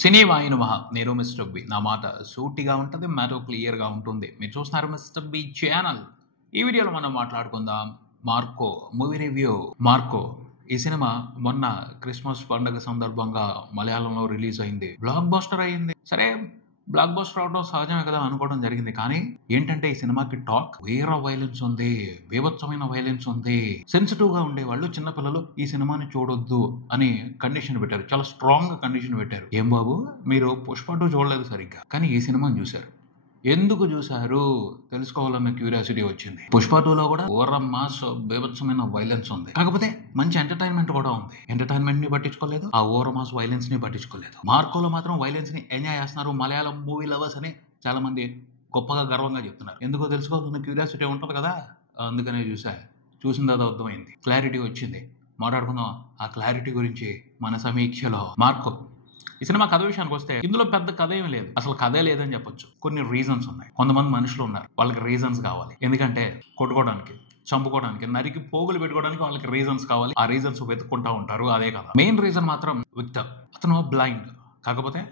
సినీ వాయిన మహా నేను mister B. నా మాట సూటిగా ఉంటుంది, మ్యాటర్ క్లియర్గా ఉంటుంది. మీరు చూస్తున్నారు మిస్టర్ బి ఛానల్. ఈ వీడియోలో మనం మాట్లాడుకుందాం మార్కో మూవీ రివ్యూ. మార్కో ఈ సినిమా మొన్న క్రిస్మస్ పండుగ సందర్భంగా మలయాళంలో రిలీజ్ అయింది. బ్లాక్ బస్టర్ అయింది. సరే, బ్లాక్ బస్టర్ అవడం సహజమే కదా అనుకోవడం జరిగింది. కానీ ఏంటంటే ఈ సినిమాకి టాక్ వేరే వైలెన్స్ ఉంది, బీభత్సమైన వైలెన్స్ ఉంది. సెన్సిటివ్ గా ఉండేవాళ్ళు, చిన్నపిల్లలు ఈ సినిమాని చూడొద్దు అని కండిషన్ పెట్టారు. చాలా స్ట్రాంగ్ గా కండిషన్ పెట్టారు. ఏం బాబు, మీరు పుష్ప 2 చూడలేదు సరిగ్గా, కానీ ఈ సినిమాని చూశారు. ఎందుకు చూశారు తెలుసుకోవాలన్న క్యూరియాసిటీ వచ్చింది. పుష్ప 2లో కూడా ఓవర్ మాస్ బీభత్సమైన వైలెన్స్ ఉంది, కాకపోతే మంచి ఎంటర్టైన్మెంట్ కూడా ఉంది. ఎంటర్టైన్మెంట్ ని పట్టించుకోలేదు, ఆ ఓవర్ మాస్ వైలెన్స్ ని పట్టించుకోలేదు. మార్కోలో మాత్రం వైలెన్స్ ని ఎంజాయ్ చేస్తున్నారు. మలయాళం మూవీ లవర్స్ అని చాలా మంది గొప్పగా గర్వంగా చెప్తున్నారు. ఎందుకో తెలుసుకోవాలన్న క్యూరియాసిటీ ఉంటుంది కదా, అందుకనే చూసా. చూసిన తర్వాత అర్థమైంది, క్లారిటీ వచ్చింది. మాట్లాడుకుందాం ఆ క్లారిటీ గురించి మన సమీక్షలో. మార్కో ఈ సినిమా కథ విషయానికి వస్తే ఇందులో పెద్ద కథ ఏమీ లేదు, అసలు కథే లేదని చెప్పొచ్చు. కొన్ని రీజన్స్ ఉన్నాయి. కొంతమంది మనుషులు ఉన్నారు, వాళ్ళకి రీజన్స్ కావాలి. ఎందుకంటే కొట్టుకోవడానికి, చంపుకోవడానికి, నరికి పోగులు పెట్టుకోవడానికి వాళ్ళకి రీజన్స్ కావాలి. ఆ రీజన్స్ వెతుక్కుంటా ఉంటారు. అదే కదా మెయిన్ రీజన్. మాత్రం విక్టర్, అతను బ్లైండ్, కాకపోతే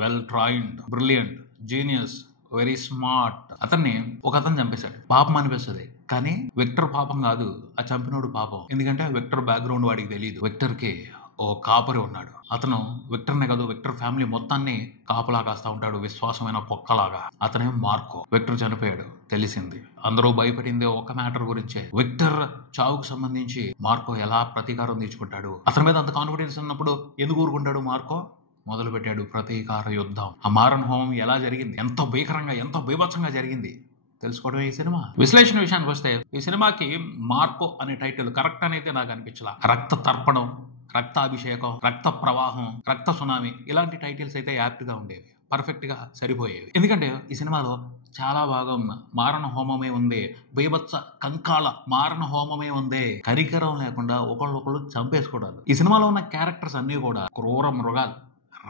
well trained, brilliant, genius, very smart. అతన్ని ఒక అతను చంపేశాడు. పాపం అనిపిస్తుంది, కానీ విక్టర్ పాపం కాదు, ఆ చంపినోడు పాపం. ఎందుకంటే విక్టర్ బ్యాక్గ్రౌండ్ వాడికి తెలియదు. విక్టర్ కి ఓ కాపరి ఉన్నాడు. అతను విక్టర్నే కాదు, విక్టర్ ఫ్యామిలీ మొత్తాన్ని కాపలా కాస్తా ఉంటాడు, విశ్వాసమైన కుక్కలాగా. అతనే మార్కో. విక్టర్ చనిపోయాడు తెలిసింది. అందరూ భయపడింది ఒక మ్యాటర్ గురించే, విక్టర్ చావుకు సంబంధించి మార్కో ఎలా ప్రతీకారం తీర్చుకుంటాడు. అతని మీద అంత కాన్ఫిడెన్స్ ఉన్నప్పుడు ఎందుకు ఊరుకుంటాడు మార్కో? మొదలు పెట్టాడు ప్రతీకార యుద్ధం. ఆ మారణ హోమం ఎలా జరిగింది, ఎంతో భీకరంగా, ఎంతో బీభత్సంగా జరిగింది తెలుసుకోవడమే ఈ సినిమా. విశ్లేషణ విషయానికి వస్తే ఈ సినిమాకి మార్కో అనే టైటిల్ కరెక్ట్ అనేది నాకు అనిపించలా. రక్త తర్పణం, రక్తాభిషేకం, రక్త ప్రవాహం, రక్త సునామీ ఇలాంటి టైటిల్స్ అయితే యాప్ట్ గా ఉండేవి, పర్ఫెక్ట్ గా సరిపోయేవి. ఎందుకంటే ఈ సినిమాలో చాలా భాగం మారణ హోమమే ఉంది, బీభత్స కంకాళ మారణ హోమమే ఉంది. కరికరం లేకుండా ఒకళ్ళొకళ్ళు చంపేసుకోవడాలు. ఈ సినిమాలో ఉన్న క్యారెక్టర్స్ అన్ని కూడా క్రూర మృగాలు,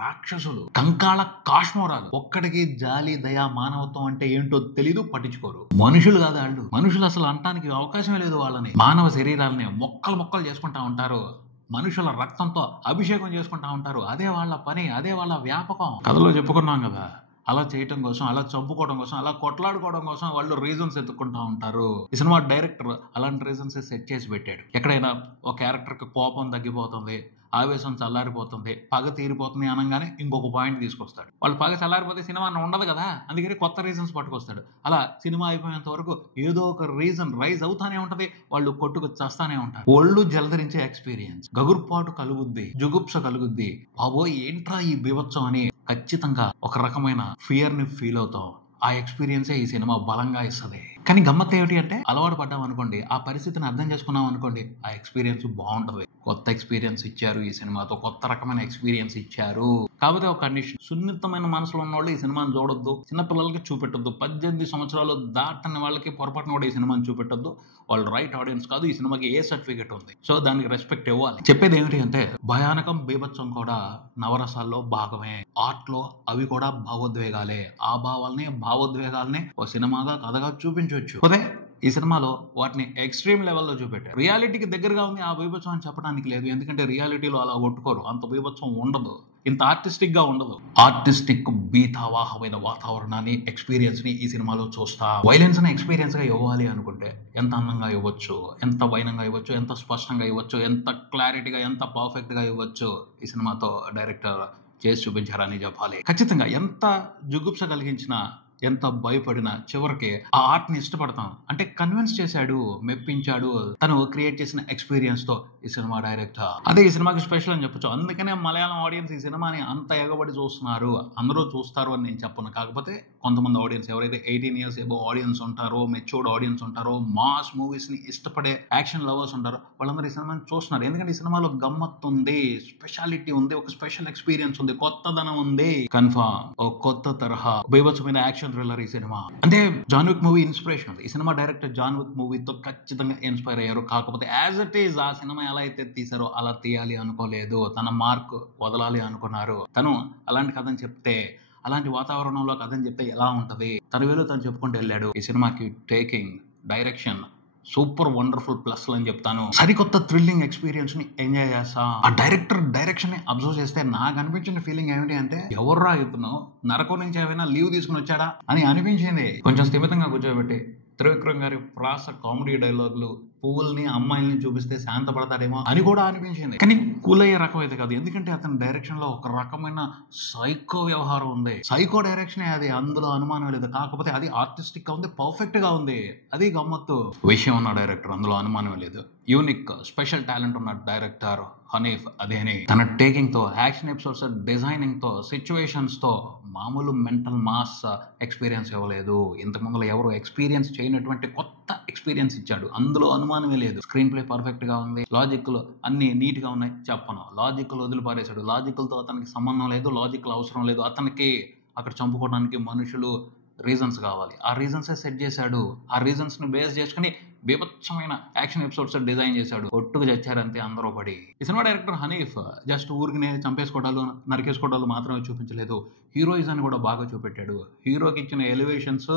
రాక్షసులు, కంకాళ కాశ్మోరాలు. ఒక్కడికి జాలి, దయ, మానవత్వం అంటే ఏంటో తెలీదు, పట్టించుకోరు. మనుషులు కాదు వాళ్ళు. మనుషులు అసలు అంటానికి అవకాశమే లేదు వాళ్ళని. మానవ శరీరాలని మొక్కలు మొక్కలు చేసుకుంటా ఉంటారు, మనుషుల రక్తంతో అభిషేకం చేసుకుంటా ఉంటారు. అదే వాళ్ళ పని, అదే వాళ్ళ వ్యాపకం. కథలో చెప్పుకున్నాం కదా, అలా చేయటం కోసం, అలా చంపుకోవడం కోసం, అలా కొట్లాడుకోవడం కోసం వాళ్ళు రీజన్స్ ఎత్తుకుంటా ఉంటారు. ఈ సినిమా డైరెక్టర్ అలాంటి రీజన్స్ సెట్ చేసి పెట్టాడు. ఎక్కడైనా ఒక క్యారెక్టర్ కి కోపం తగ్గిపోతుంది, ఆవేశం చల్లారిపోతుంది, పగ తీరిపోతుంది అనగానే ఇంకొక పాయింట్ తీసుకొస్తాడు. వాళ్ళు పగ చల్లారిపోతే సినిమా ఉండదు కదా, అందుకని కొత్త రీజన్స్ పట్టుకొస్తాడు. అలా సినిమా అయిపోయేంత వరకు ఏదో ఒక రీజన్ రైజ్ అవుతానే ఉంటది, వాళ్ళు కొట్టుకు చస్తానే ఉంటారు. ఒళ్ళు జలధరించే ఎక్స్పీరియన్స్, గగుర్పాటు కలుగుద్ది, జుగుప్స కలుగుద్ది. బాబోయ్ ఏంట్రా ఈ బీభత్సం అని ఖచ్చితంగా ఒక రకమైన ఫియర్ ని ఫీల్ అవుతాం. ఆ ఎక్స్పీరియన్సే ఈ సినిమా బలంగా ఇస్తుంది. కానీ గమ్మత్ ఏమిటి అంటే, అలవాటు పడ్డాం అనుకోండి, ఆ పరిస్థితిని అర్థం చేసుకున్నాం అనుకోండి, ఆ ఎక్స్పీరియన్స్ బాగుంటది. కొత్త ఎక్స్పీరియన్స్ ఇచ్చారు ఈ సినిమాతో, కొత్త రకమైన ఎక్స్పీరియన్స్ ఇచ్చారు. కాకపోతే ఒక కండిషన్, సున్నితమైన మనసులో ఉన్న వాళ్ళు ఈ సినిమాని చూడొద్దు, చిన్నపిల్లలకి చూపెట్టొద్దు, 18 సంవత్సరాలు దాటని వాళ్ళకి పొరపాటున కూడా ఈ సినిమాని చూపెట్టొద్దు. వాళ్ళు రైట్ ఆడియన్స్ కాదు. ఈ సినిమాకి ఏ సర్టిఫికేట్ ఉంది, సో దానికి రెస్పెక్ట్ ఇవ్వాలి. చెప్పేది ఏమిటి అంటే, భయానకం, బీభత్సం కూడా నవరసాల్లో భాగమే. ఆర్ట్ లో అవి కూడా భావోద్వేగాలే. ఆ భావోద్వేగాల్ని ఓ సినిమాగా, కథగా చూపించవచ్చు. అదే ఈ సినిమాలో వాటిని ఎక్స్ట్రీమ్ లెవెల్లో చూపెట్టారు. రియాలిటీకి దగ్గరగా ఉంది ఆ బీభత్సం అని చెప్పడానికి లేదు, ఎందుకంటే రియాలిటీలో అలా కొట్టుకోరు, అంత బీభత్సం ఉండదు, ఇంత ఆర్టిస్టిక్ గా ఉండదు. ఆర్టిస్టిక్ బీతావాహమైన వాతావరణాన్ని, ఎక్స్పీరియన్స్ ని ఈ సినిమాలో చూస్తా. వైలెన్స్ ని ఎక్స్పీరియన్స్ గా ఇవ్వాలి అనుకుంటే ఎంత అందంగా ఇవ్వచ్చు, ఎంత వైనంగా ఇవ్వచ్చు, ఎంత స్పష్టంగా ఇవ్వచ్చు, ఎంత క్లారిటీగా, ఎంత పర్ఫెక్ట్ గా ఇవ్వచ్చు ఈ సినిమాతో డైరెక్టర్ చేసి చూపించారని చెప్పాలి. ఖచ్చితంగా ఎంత జుగుప్స కలిగించిన, ఎంత భయపడినా చివరికి ఆ ఆర్ట్ ని ఇష్టపడతాం. అంటే కన్విన్స్ చేశాడు, మెప్పించాడు తను క్రియేట్ చేసిన ఎక్స్పీరియన్స్ తో ఈ సినిమా డైరెక్టర్. అదే ఈ సినిమాకి స్పెషల్ అని చెప్పొచ్చు. అందుకనే మలయాళం ఆడియన్స్ ఈ సినిమాని అంత ఎగబడి చూస్తున్నారు. అందరూ చూస్తారు అని నేను చెప్పను, కాకపోతే కొంతమంది ఆడియన్స్, ఎవరైతే 18 years ఎబో ఆడియన్స్ ఉంటారో, మెచ్యూర్డ్ ఆడియన్స్ ఉంటారో, మాస్ మూవీస్ ని ఇష్టపడే యాక్షన్ లవర్స్ ఉంటారో, వాళ్ళందరూ ఈ సినిమాని చూస్తున్నారు. ఎందుకంటే ఈ సినిమాలో గమ్మత్తు ఉంది, స్పెషాలిటీ ఉంది, ఒక స్పెషల్ ఎక్స్పీరియన్స్ ఉంది, కొత్తదనం ఉంది. కన్ఫర్మ్ ఓ కొత్త తరహా బీభత్సమైన యాక్షన్ థ్రిల్లర్ ఈ సినిమా. అంటే జాన్ విక్ మూవీ ఇన్స్పిరేషన్ ఉంది. ఈ సినిమా డైరెక్టర్ జాన్ విక్ మూవీతో ఖచ్చితంగా ఇన్స్పైర్ అయ్యారు. కాకపోతే యాజ్ ఇట్ ఈజ్ ఆ సినిమా ఎలా అయితే తీసారో అలా తీయాలి అనుకోలేదు. తన మార్క్ వదలాలి అనుకున్నారు. తను అలాంటి కథని చెప్తే, అలాంటి వాతావరణంలో కథని చెప్తే ఎలా ఉంటది, తన వేలో తను చెప్పుకుంటూ వెళ్ళాడు. ఈ సినిమాకి taking, direction, super wonderful plus అని చెప్తాను. సరికొత్త థ్రిల్లింగ్ ఎక్స్పీరియన్స్ ని ఎంజాయ్ చేస్తా. ఆ డైరెక్టర్ డైరెక్షన్ ని అబ్జర్వ్ చేస్తే నాకు అనిపించిన ఫీలింగ్ ఏమిటి అంటే, ఎవర్రా ఇతను నరకం నుంచి ఏమైనా లీవ్ తీసుకుని వచ్చాడా అని అనిపించింది. కొంచెం స్థిమితంగా కూర్చోబెట్టి త్రివిక్రమ్ గారి ప్రాస కామెడీ డైలాగులు, పువ్వుల్ని అమ్మాయిల్ని చూపిస్తే శాంతపడతాడేమో అని కూడా అనిపించింది. కానీ కూల్ అయ్యే రకం అయితే కాదు, ఎందుకంటే అతని డైరెక్షన్ లో ఒక రకమైన సైకో వ్యవహారం ఉంది. సైకో డైరెక్షన్ అది, అందులో అనుమానం లేదు. కాకపోతే అది ఆర్టిస్టిక్ గా ఉంది, పర్ఫెక్ట్ గా ఉంది. అది గమ్మత్తు విషయం ఉన్న డైరెక్టర్, అందులో అనుమానం లేదు. యూనిక్ స్పెషల్ టాలెంట్ ఉన్న డైరెక్టర్ హనీఫ్ అదేని తన టేకింగ్ తో, యాక్షన్ ఎపిసోడ్స్ డిజైనింగ్ తో, సిచ్యువేషన్స్ తో మామూలు మెంటల్ మాస్ ఎక్స్పీరియన్స్ ఇవ్వలేదు. ఇంతకుముందు ఎవరు ఎక్స్పీరియన్స్ చేయనటువంటి కొత్త ఎక్స్పీరియన్స్ ఇచ్చాడు. అందులో అనుమానమే లేదు. స్క్రీన్ ప్లే పర్ఫెక్ట్ గా ఉంది. లాజిక్లు అన్ని నీట్ గా ఉన్నాయి. చెప్పను లాజిక్లు వదిలిపారేశాడు. లాజిక్లతో అతనికి సంబంధం లేదు, లాజిక్లు అవసరం లేదు. అతనికి అక్కడ చంపుకోవడానికి మనుషులు రీజన్స్ కావాలి. ఆ రీజన్సే సెట్ చేశాడు. ఆ రీజన్స్ ని బేస్ చేసుకుని బీభత్సమైన యాక్షన్ ఎపిసోడ్స్ డిజైన్ చేశాడు. కొట్టుకు చచ్చారంతే అందరూ పడి. ఈ సినిమా డైరెక్టర్ హనీఫ్ జస్ట్ ఊరికినే చంపేసుకోవడాలు, నరికేసుకోవడాలు మాత్రమే చూపించలేదు, హీరోయిజాన్ని కూడా బాగా చూపెట్టాడు. హీరోకి ఇచ్చిన ఎలివేషన్స్,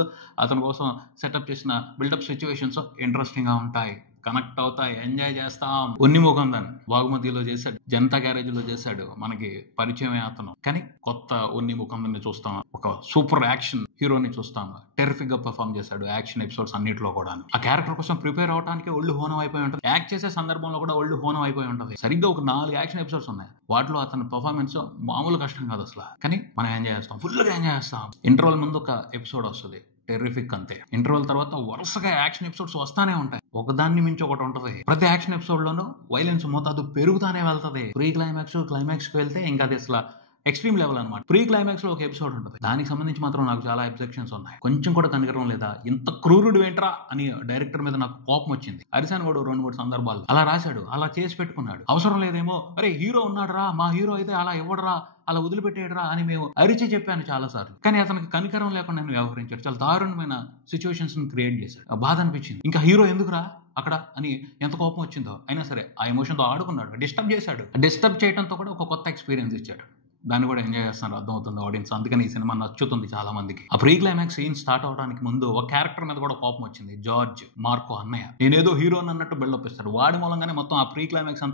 అతని కోసం సెటప్ చేసిన బిల్డప్ సిచ్యువేషన్స్ ఇంట్రెస్టింగ్ గా ఉంటాయి, కనెక్ట్ అవుతాయి, ఎంజాయ్ చేస్తాం. ఉన్ని ముకుందన్ బాగుమతిలో చేశాడు, జనతా గ్యారేజ్ లో చేశాడు, మనకి పరిచయమే అతను. కానీ కొత్త ఉన్ని ముకుందన్ ని చూస్తాం, ఒక సూపర్ యాక్షన్ హీరోని చూస్తాం. టెరిఫిక్ గా పర్ఫామ్ చేశాడు యాక్షన్ ఎపిసోడ్స్ అన్నింటిలో కూడా. ఆ క్యారెక్టర్ కోసం ప్రిపేర్ అవడానికి ఒళ్ళు హోనం అయిపోయి ఉంటుంది. యాక్ట్ చేసే సందర్భంలో కూడా ఒళ్ళు హోనం అయిపోయి ఉంటుంది. సరిగ్గా ఒక 4 యాక్షన్ ఎపిసోడ్స్ ఉన్నాయి. వాటిలో అతని పర్ఫార్మెన్స్ మామూలు కష్టం కాదు అసలు. కానీ మనం ఎంజాయ్ చేస్తాం, ఫుల్ గా ఎంజాయ్ చేస్తాం. ఇంటర్వల్ ముందు ఒక ఎపిసోడ్ వస్తుంది, టెర్రిఫిక్ అంతే. ఇంటర్వల్ తర్వాత వరుసగా యాక్షన్ ఎపిసోడ్స్ వస్తానే ఉంటాయి, ఒకదాన్ని మించి ఒకటి ఉంటది. ప్రతి యాక్షన్ ఎపిసోడ్ లోనూ వైలెన్స్ మోతాదు పెరుగుతానే వెళ్తది. ప్రీ క్లైమాక్స్ కి వెళ్తే ఇంకా అది అసలు ఎక్స్ట్రీమ్ లెవెల్ అనమాట. ప్రీ క్లైమాక్స్ లో ఒక ఎపిసోడ్ ఉంటుంది, దానికి సంబంధించి మాత్రం నాకు చాలా అబ్జెక్షన్స్ ఉన్నాయి. కొంచెం కూడా కనికరం లేదా, ఇంత క్రూరుడు ఏంట్రా అని డైరెక్టర్ మీద నాకు కోపం వచ్చింది. అరిసాన్ కూడా 2-3 సందర్భాలు అలా రాశాడు, అలా చేసి పెట్టుకున్నాడు. అవసరం లేదేమో, అరే హీరో ఉన్నాడురా, మా హీరో అయితే అలా ఇవ్వడరా, అలా వదిలిపెట్టేయడరా అని మేము అరిచి చెప్పాను చాలా సార్లు. కానీ అతనికి కనికరం లేకుండా నేను వ్యవహరించాడు. చాలా దారుణమైన సిచ్యువేషన్స్ క్రియేట్ చేశాడు. బాధ అనిపించింది, ఇంకా హీరో ఎందుకురా అక్కడ అని ఎంత కోపం వచ్చిందో. అయినా సరే ఆ ఎమోషన్తో ఆడుకున్నాడు, డిస్టర్బ్ చేశాడు. డిస్టర్బ్ చేయడంతో కూడా ఒక కొత్త ఎక్స్పీరియన్స్ ఇచ్చాడు. దాన్ని కూడా ఎంజాయ్ చేస్తున్నారు, అర్థమవుతుంది ఆడియన్స్. అందుకని ఈ సినిమా నచ్చుతుంది చాలా మందికి. ఆ ప్రీ క్లైమాక్స్ సీన్ స్టార్ట్ అవడానికి ముందు ఒక క్యారెక్టర్ మీద కూడా కోపం వచ్చింది, జార్జ్ మార్కో అన్నయ్య. నేనేదో హీరోని అన్నట్టు బిల్డప్ ఇస్తాడు. వాడి మూలంగానే మొత్తం ఆ ప్రీ క్లైమాక్స్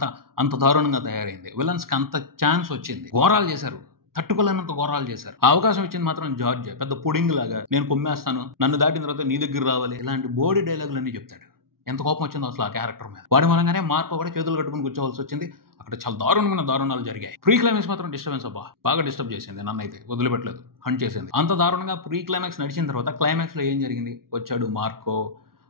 అంత దారుణంగా తయారైంది. విలన్స్ కి అంత ఛాన్స్ వచ్చింది, ఘోరాలు చేశారు, తట్టుకోలేనంత ఘోరాలు చేశారు. ఆ అవకాశం ఇచ్చింది మాత్రం జార్జ్. పెద్ద పుడింగ్ లాగా నేను కుమ్మేస్తాను, నన్ను దాటిన తర్వాత నీ దగ్గర రావాలి, ఇలాంటి బోడీ డైలాగులన్నీ చెప్తాడు. ఎంత కోపం వచ్చిందో అసలు ఆ క్యారెక్టర్ మీద. వాడి మూలంగానే మార్కో కూడా చేతులు కట్టుకుని కూర్చోవలసి వచ్చింది. అక్కడ చాలా దారుణాలు జరిగాయి. ప్రీ క్లైమాక్స్ మాత్రం డిస్టర్బెన్స్ బాగా డిస్టర్బ్ చేసింది, నన్నైతే వదిలిపెట్టలేదు, హంట్ చేసింది. అంత దారుణంగా ప్రీ క్లైమాక్స్ నడిచిన తర్వాత క్లైమాక్స్ లో ఏం జరిగింది? వచ్చాడు మార్కో,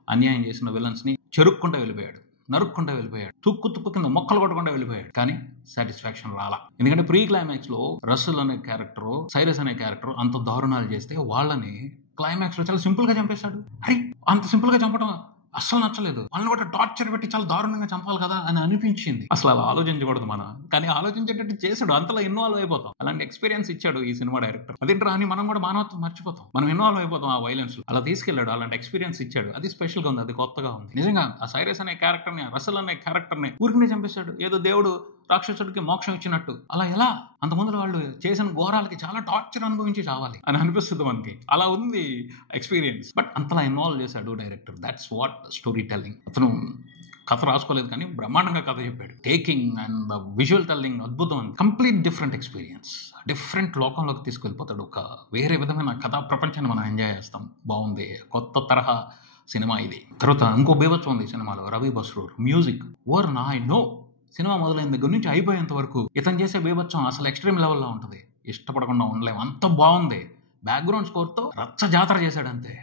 అన్యాయం చేసిన విలన్స్ ని చెరుక్కుంటూ వెళ్ళిపోయాడు, నరుక్కుంటూ వెళ్ళిపోయాడు, తుక్కు కింద మొక్కలు కొట్టకుండా వెళ్ళిపోయాడు. కానీ సాటిస్ఫాక్షన్ రాలా. ఎందుకంటే ప్రీ క్లైమాక్స్ లో రస్సెల్ అనే క్యారెక్టర్, సైరస్ అనే క్యారెక్టర్ అంత దారుణాలు చేస్తే వాళ్ళని క్లైమాక్స్ లో చాలా సింపుల్ గా చంపేశాడు. అరే అంత సింపుల్ గా చంపడం అస్సలు నచ్చలేదు. వాళ్ళని కూడా టార్చర్ పెట్టి చాలా దారుణంగా చంపాలి కదా అని అనిపించింది. అసలు అలా ఆలోచించకూడదు మనం, కానీ ఆలోచించేటట్టు చేశాడు. అంతలా ఇన్వాల్వ్ అయిపోతాం. అలాంటి ఎక్స్పీరియన్స్ ఇచ్చాడు ఈ సినిమా డైరెక్టర్. అదేంట్రా అని మనం కూడా మానవత్వం మర్చిపోతాం, మనం ఇన్వాల్వ్ అయిపోతాం ఆ వైలెన్స్ లో. అలా తీసుకెళ్లాడు, అలాంటి ఎక్స్పీరియన్స్ ఇచ్చాడు. అది స్పెషల్ గా ఉంది, అది కొత్తగా ఉంది. నిజంగా ఆ సైరస్ అనే క్యారెక్టర్ ని, రసల్ అనే క్యారెక్టర్ ని ఊరికనే చంపేశాడు. ఏదో దేవుడు రాక్షసుడికి మోక్షం ఇచ్చినట్టు. అలా ఎలా? అంతకుముందు వాళ్ళు చేసిన ఘోరాలకి చాలా టార్చర్ అనుభవించి చావాలి అని అనిపిస్తుంది మనకి. అలా ఉంది ఎక్స్పీరియన్స్. బట్ అంతలా ఇన్వాల్వ్ చేశాడు director. That's what story telling. అతను కథ రాసుకోలేదు కానీ బ్రహ్మాండంగా కథ చెప్పాడు. Taking and the visual telling అద్భుతం. కంప్లీట్ డిఫరెంట్ ఎక్స్పీరియన్స్, డిఫరెంట్ లోకంలోకి తీసుకెళ్ళిపోతాడు. ఒక వేరే విధమైన కథా ప్రపంచాన్ని మనం ఎంజాయ్ చేస్తాం. బాగుంది, కొత్త తరహా సినిమా ఇది. తర్వాత ఇంకో బీభత్సం ఉంది ఈ సినిమాలో, రవి బస్రూర్ మ్యూజిక్. ఓర్ నా ఐ నో, సినిమా మొదలైన దగ్గర నుంచి అయిపోయేంత వరకు ఇతను చేసే బీభత్సం అసలు ఎక్స్ట్రీమ్ లెవెల్లో ఉంటుంది. ఇష్టపడకుండా ఉండలేము, అంత బాగుంది. బ్యాక్గ్రౌండ్ స్కోర్తో రచ్చ జాతర చేశాడు అంతే.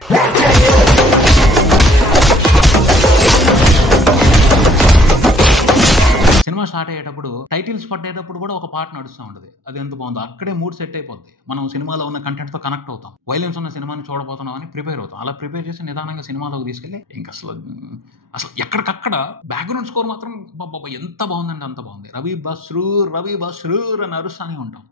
సినిమా స్టార్ట్ అయ్యేటప్పుడు టైటిల్స్ పట్టేటప్పుడు కూడా ఒక పాట నడుస్తూ ఉంటుంది. అది ఎంత బాగుందో, అక్కడే మూడ్ సెట్ అయిపోద్ది. మనం సినిమాలో ఉన్న కంటెంట్ తో కనెక్ట్ అవుతాం. వైలెన్స్ ఉన్న సినిమాని చూడబోతున్నాం అని ప్రిపేర్ అవుతాం. అలా ప్రిపేర్ చేసి నిదానంగా సినిమాలోకి తీసుకెళ్ళి ఇంకా అసలు ఎక్కడికక్కడ బ్యాక్గ్రౌండ్ స్కోర్ మాత్రం ఎంత బాగుందంటే అంత బాగుంది. రవి బస్రూర్ అని అరుస్తానే ఉంటాం,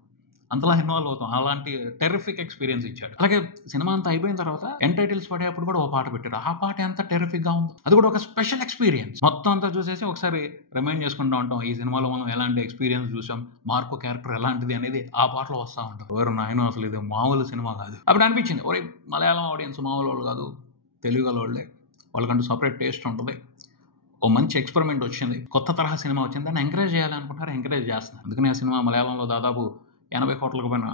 అంతలా ఇన్వాల్వ్ అవుతాం. అలాంటి టెరిఫిక్ ఎక్స్పీరియన్స్ ఇచ్చాడు. అలాగే సినిమా అంతా అయిపోయిన తర్వాత ఎండ్ టైటిల్స్ పడేటప్పుడు కూడా ఒక పాట పెట్టాడు. ఆ పాట ఎంత టెరిఫిక్ గా ఉందో, అది కూడా ఒక స్పెషల్ ఎక్స్పీరియన్స్. మొత్తం అంతా చూసేసి ఒకసారి రిమైండ్ చేసుకుంటూ ఉంటాం, ఈ సినిమాలో మనం ఎలాంటి ఎక్స్పీరియన్స్ చూసాం, మార్కో క్యారెక్టర్ ఎలాంటిది అనేది ఆ పాటలో వస్తూ ఉంటాం. ఎవరు నాయన అసలు ఇది మామూలు సినిమా కాదు. అప్పుడు అనిపించింది, ఒరే మలయాళం ఆడియన్స్ మామూలు వాళ్ళు కాదు, తెలుగు వాళ్ళే వాళ్ళకంటూ సపరేట్ టేస్ట్ ఉంటుంది. ఓ మంచి ఎక్స్పెరిమెంట్ వచ్చింది, కొత్త తరహా సినిమా వచ్చింది, దాన్ని ఎంకరేజ్ చేయాలనుకుంటారు, ఎంకరేజ్ చేస్తున్నారు. అందుకని ఆ సినిమా మలయాళంలో దాదాపు 80 కోట్లకు పైన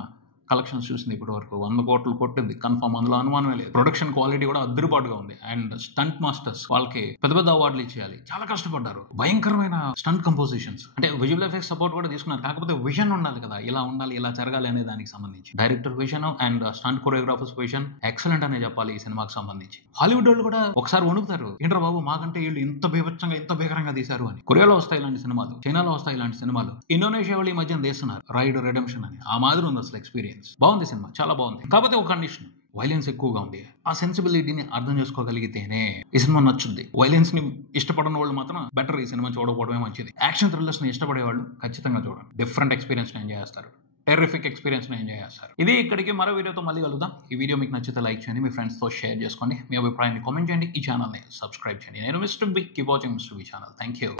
కలెక్షన్స్ చూసింది. ఇప్పటి వరకు 100 కోట్లు కొట్టింది కన్ఫర్మ్, అందులో అనుమానమే లేదు. ప్రొడక్షన్ క్వాలిటీ కూడా అద్దరిపాటుగా ఉంది. అండ్ స్టంట్ మాస్టర్స్ వాళ్ళకి పెద్ద పెద్ద అవార్డులు ఇచ్చేయాలి, చాలా కష్టపడ్డారు. భయంకరమైన స్టంట్ కంపోజిషన్స్, అంటే విజువల్ ఎఫెక్ట్స్ సపోర్ట్ కూడా తీసుకున్నారు. కాకపోతే విజన్ ఉండాలి కదా, ఇలా ఉండాలి, ఇలా జరగాలి అనే దానికి సంబంధించి director vision and stunt choreographers vision excellent అనే చెప్పాలి ఈ సినిమాకి సంబంధించి. హాలీవుడ్ వాళ్ళు కూడా ఒకసారి వణుకుతారు, ఏంట్రా బాబు మాకంటే వీళ్ళు ఇంత బీభత్సంగా ఇంత భీకరంగా తీశారు అని. కొరియాలో వస్తాయి ఇలాంటి సినిమాలు, చైనాలో వస్తాయి ఇలాంటి సినిమాలు, ఇండోనేషియా వాళ్ళు ఈ మధ్యన తీస్తున్నారు రైడ్ రెడెంప్షన్ అని. ఆ మాదిరి ఉంది అసలు ఎక్స్పీరియన్స్. బాగుంది సినిమా, చాలా బాగుంది. కాకపోతే ఒక కండిషన్, వైలెన్స్ ఎక్కువగా ఉంది. ఆ సెన్సిబిలిటీని అర్థం చేసుకోగలిగితేనే ఈ సినిమా నచ్చుద్ది. వైలెన్స్ ని ఇష్టపడిన వాళ్ళు మాత్రం బెటర్ ఈ సినిమా చూడకపోవడమే మంచిది. యాక్షన్ థ్రిల్లర్స్ ని ఇష్టపడే వాళ్ళు ఖచ్చితంగా చూడండి, డిఫరెంట్ ఎక్స్పీరియన్స్ ఎంజాయ్ చేస్తారు, టెర్రిఫిక్ ఎక్స్పీరియన్స్ ఎంజాయ్ చేస్తారు. ఇది ఇక్కడికి, మరో వీడియోతో మళ్ళీ కలుద్దాం. ఈ వీడియో మీకు నచ్చితే లైక్ చేయండి, మీ ఫ్రెండ్స్ తో షేర్ చేసుకోండి, మీ అభిప్రాయాన్ని కామెంట్ చేయండి, ఈ ఛానల్ని సబ్స్క్రైబ్ చేయండి. నేను mister B, keep watching mister B channel. Thank you.